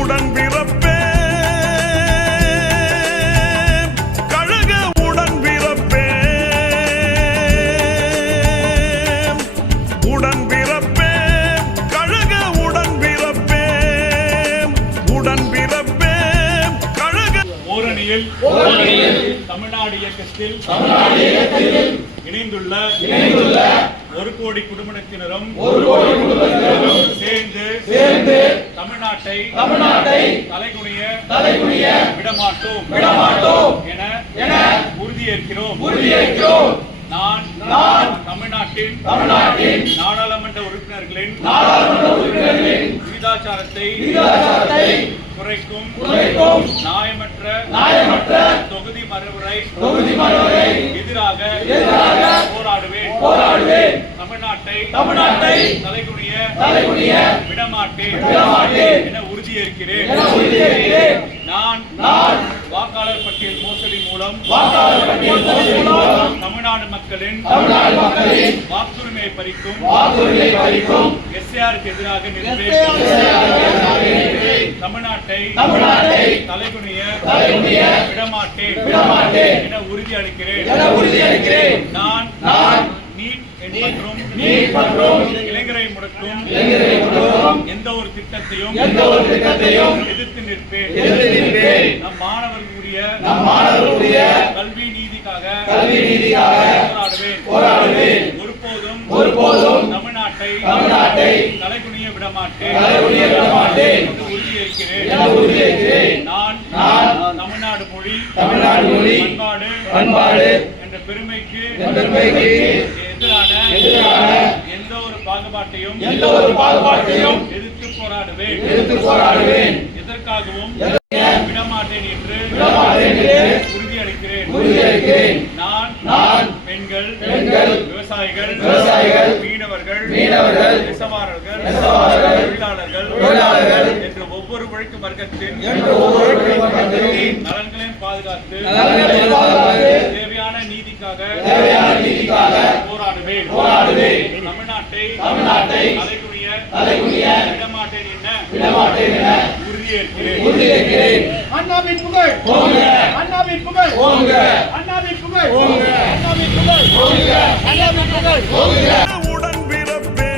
உடன்பிறப்பே கழக உடன்பிறப்பே உடன்பிறப்பே கழக உடன்பிறப்பே உடன்பிறப்பே கழக ஓரணியில் தமிழ்நாடு இயக்கத்தில் இணைந்துள்ள 1 கோடி குடும்பத்தினரும் சேர்ந்து தமிழ்நாட்டை தலைகுனிய விடமாட்டோம் என உறுதியேற்கிறோம். நான் தமிழ்நாட்டின் நாடாளுமன்ற உறுப்பினர்களின் விகிதாச்சாரத்தை குறைக்கும் நியாயமற்ற தொகுதி மறுவரை எதிராக போராடுவேன். தமிழ்நாட்டை தலைகுனிய விடமாட்டேன் என உறுதியேற்கிறேன். நான் வாக்காளர் பட்டியல் மோசடி மூலம் தமிழ்நாடு மக்களின் வாக்குரிமையை பறிக்கும் எஸ்ஆருக்கு எதிராக தமிழ்நாட்டை தலைகுனிய விடமாட்டேன் என உறுதி அளிக்கிறேன். நான் நீட் மற்றும் இளைஞரை முடக்கும் எந்த ஒரு திட்டத்தையும் எதிர்த்து நிற்பேன். நம் மாணவர்களுடைய கல்வி நீதிக்காக போராடுவேன். ஒருபோதும் தமிழ்நாட்டை தலைகுனிய விடமாட்டேன் உறுதியேற்கிறேன். நான் தமிழ்நாடு மொழி பண்பாடு என்ற பெருமைக்கு எதிரான எந்த ஒரு பாகுபாட்டையும் எதிர்த்து போராடுவேன். எதற்காகவும் விடமாட்டேன் என்று உறுதியளிக்கிறேன். நான் பெண்கள் விவசாயிகள் மீனவர்கள் நெசவாளர்கள் தொழிலாளர்கள் என்ற ஒவ்வொரு உழைக்கும் வர்க்கத்தின் நலன்களையும் பாதுகாத்து தேவையான நீதிக்காக போராடுவேன். தமிழ்நாட்டை தலைகுனிய விடமாட்டேன் என உறுதியேற்கிறேன். அண்ணாவின் புகழ் அண்ணாவின் புகழ் அண்ணாவின் புகழ் அண்ணாவின் புகழ். உடன்பிறப்பே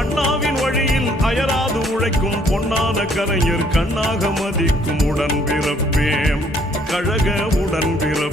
அண்ணாவின் வழியில் அயராது உழைக்கும் பொன்னான கலைஞர் கண்ணாக மதிக்கும் உடன்பிறப்பே கழக உடன்பிறப்பே